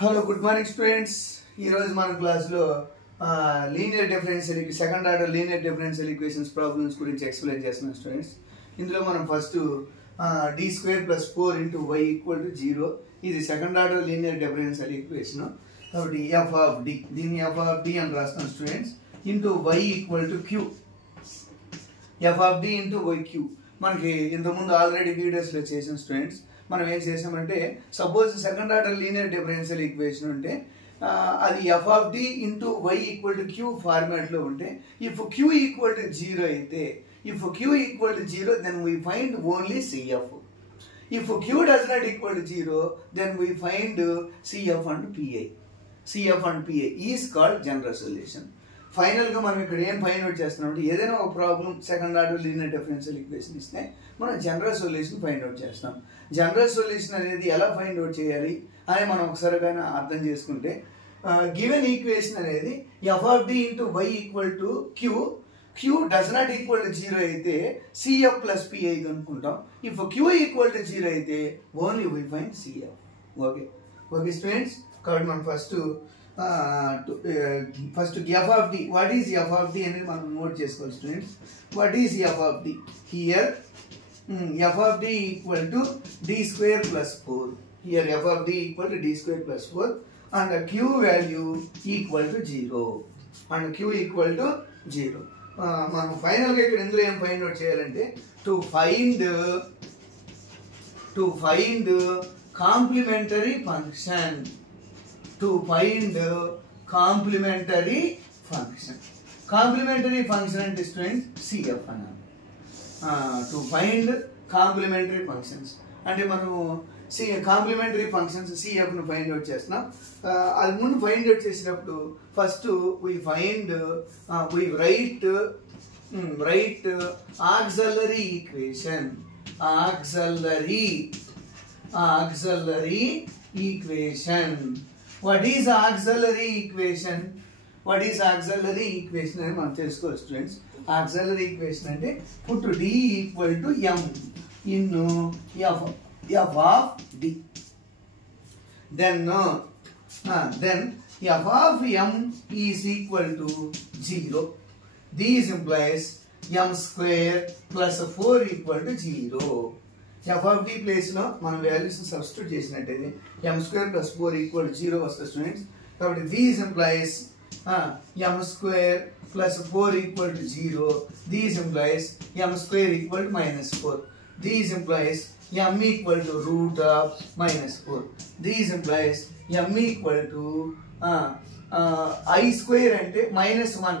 Hello, good morning students. ఈరోజు మన క్లాస్లో linear differential second order linear differential equations problems గురించి ఎక్స్ప్లెయిన్ చేస్తున్నాం స్టూడెంట్స్. ఇందులో మనం ఫస్ట్ d² + 4 × y = 0 ఇది second order linear differential equation. కాబట్టి f of d దీన్ని f of d అని రాస్తాం students into y = q. f of d into yq మనకి ఇంతకుముందు ఆల్రెడీ వీడియోస్లో చేసిన స్టూడెంట్స్. మనం ఏం చేసామంటే suppose second order linear differential equation ఉంటే అది f of d into y = q ఫార్మాట్లో ఉంటే ఇఫ్ q = 0 అయితే if q = 0 then we find only cf. If q does not equal 0 then we find cf and pi. cf and pi is called general solution. Final గా మనం ఇక్కడ ఏం find out చేస్తున్నాం ఏదైనా ఒక problem second order linear differential equation ఇస్తే మనం general solution find out చేస్తాం. జనరల్ సొల్యూషన్ అనేది ఎలా ఫైండ్ అవుట్ చేయాలి అని మనం ఒకసారిగా అర్థం చేసుకుంటే గివెన్ ఈక్వేషన్ అనేది f of d into y = q. q does not equal 0 అయితే cf plus pi కనుక్కుంటాం. if q = 0 అయితే only we find cf. Okay students. కాబట్టి మనం first f of d, what is f of d అనేది మనం note చేసుకోవాలి students. what is f of d? here f of d = d² + 4. here f of d = d² + 4 and q value = 0 and q = 0. మనం final గా ఇక్కడ ఇందులో ఏం find out చేయాలంటే to find complementary function. to find complementary function. Complementary function అంటే student CF అన్నారు. to find complementary functions అంటే మనం కాంప్లిమెంటరీ ఫంక్షన్స్ CF ను ఫైండ్ అవుట్ చేస్తున్నాం. అది ముందు ఫైండ్ అవుట్ చేసినప్పుడు first we write auxiliary equation. auxiliary equation. What is auxiliary equation? What is auxiliary equation అని మనం తెలుసుకోవాలి స్టూడెంట్స్. auxiliary equation అంటే put d = m in f of d. then f of m is equal to 0. This implies m² + 4 = 0. f of d place లో మనం values substitute చేసినట్టయితే m² + 4 = 0 వస్తుంది students. కాబట్టి these implies m² + 4 = 0. these implies m² = -4. these implies m = √(-4). these implies m = i² అంటే -1.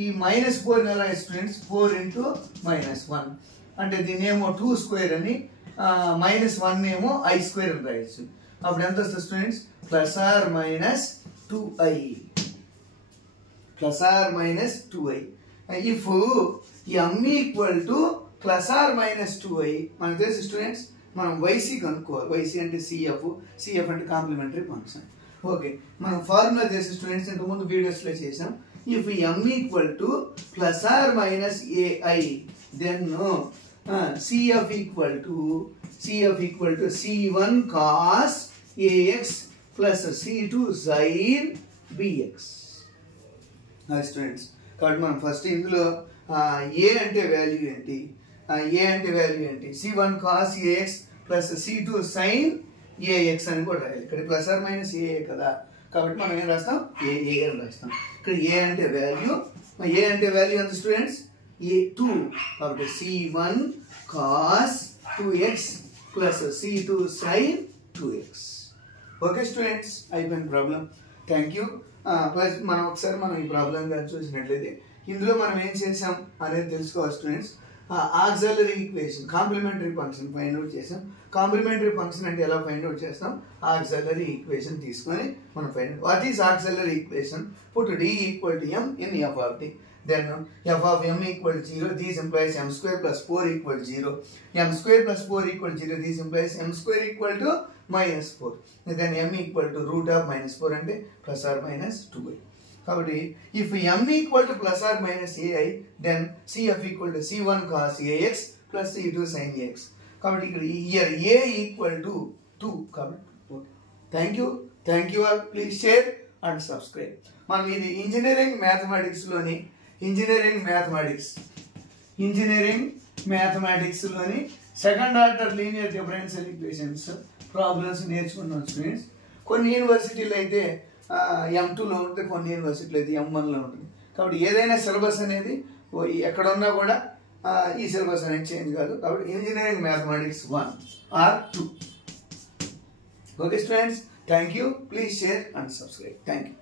ఈ -4 నెల students 4 × -1 అంటే దీని ఏమో 2² అని -1 ఏమో i² అని రాయొచ్చు. అప్పుడు ఎంత వస్తుంది students ±2i. If m = ±2i మనకు తెలుసు స్టూడెంట్స్ మనం yc కనుక్కోవాలి. yc అంటే cf అంటే కాంప్లిమెంటరీ ఫంక్షన్. ఓకే మనం ఫార్ములా చేసే స్టూడెంట్స్ ఇంతకుముందు వీడియోస్లో చేసాం. If m = ±ai then CF = C1 cos AX plus C2 sin BX. Students కాబట్టి మనం ఫస్ట్ ఇందులో ఏ అంటే వాల్యూ ఏంటి C1 cos AX plus C2 sin AX అని కూడా రాయాలి. ఇక్కడ ±AA కదా కాబట్టి మనం ఏం రాస్తాం AA అని రాస్తాం. ఇక్కడ ఏ అంటే వాల్యూ ఎంత స్టూడెంట్స్ a2 కాబట్టి C1 cos 2x plus C2 sin 2x. Okay students అయిపోయింది ప్రాబ్లం. Thank you. ప్లస్ మనం ఈ ప్రాబ్లం కానీ చూసినట్లయితే ఇందులో మనం ఏం చేసాం అనేది తెలుసుకోవాలి students. Auxiliary equation complementary function find out చేసాం. కాంప్లిమెంటరీ ఫంక్షన్ అంటే ఎలా ఫైండ్ అవుట్ చేస్తాం ఆక్సిలరీ ఈక్వేషన్ తీసుకొని మనం find out. What is auxiliary equation? Put d = m in f of d. then f of m = 0. this implies m² + 4 = 0. m² + 4 = 0. this implies m² = -4. then m = √(-4) అంటే ±2i. కాబట్టి if m = ±ai then cf = C1 cos AX plus C2 sin AX. కాబట్టి ఇక్కడ here a = 2 కాబట్టి okay thank you. Thank you all. Please share and subscribe. మనం ఇది engineering మ్యాథమెటిక్స్లోని second order linear differential equations problems నేర్చుకున్నాం students. కొన్ని యూనివర్సిటీలు అయితే M2లో ఉంటుంది, కొన్ని యూనివర్సిటీలు అయితే M1లో ఉంటుంది. కాబట్టి ఏదైనా సిలబస్ అనేది ఎక్కడున్నా కూడా ఈ సిలబస్ అనేది చేంజ్ కాదు. కాబట్టి engineering mathematics 1 or 2. Okay students, thank you. Please share and subscribe. Thank you.